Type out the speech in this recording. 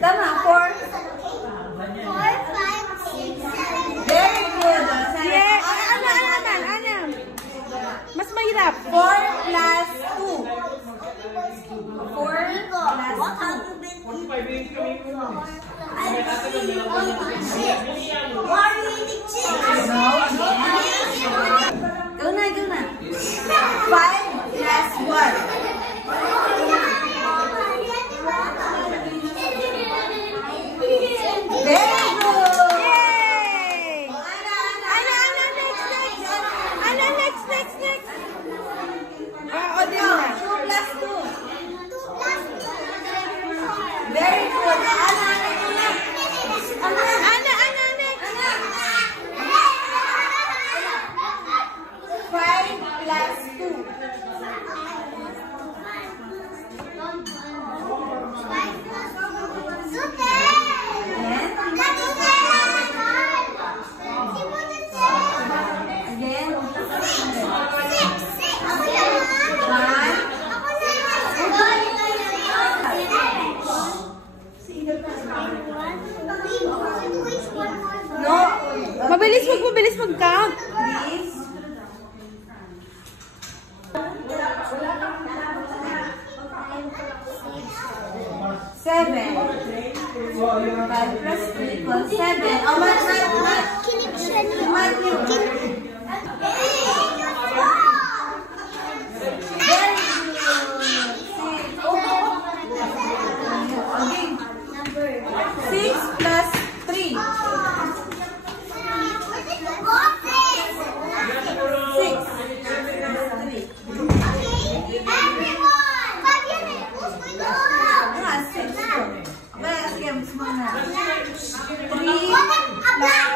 Tama, 4. 4, 5, 6, 7. Very good. Yeah. Ano? Mas mahirap. 4 plus 2. 4 Go na. 5 plus 1. Very good! Yay! Next. Oh, 2 plus 2. Very good. Ano, next. 5 plus 2. Mabilis mag-count. Please. 7. 5 plus 3 equals 7. Oh, Matthew. Very good. 6 plus 3. 3 plus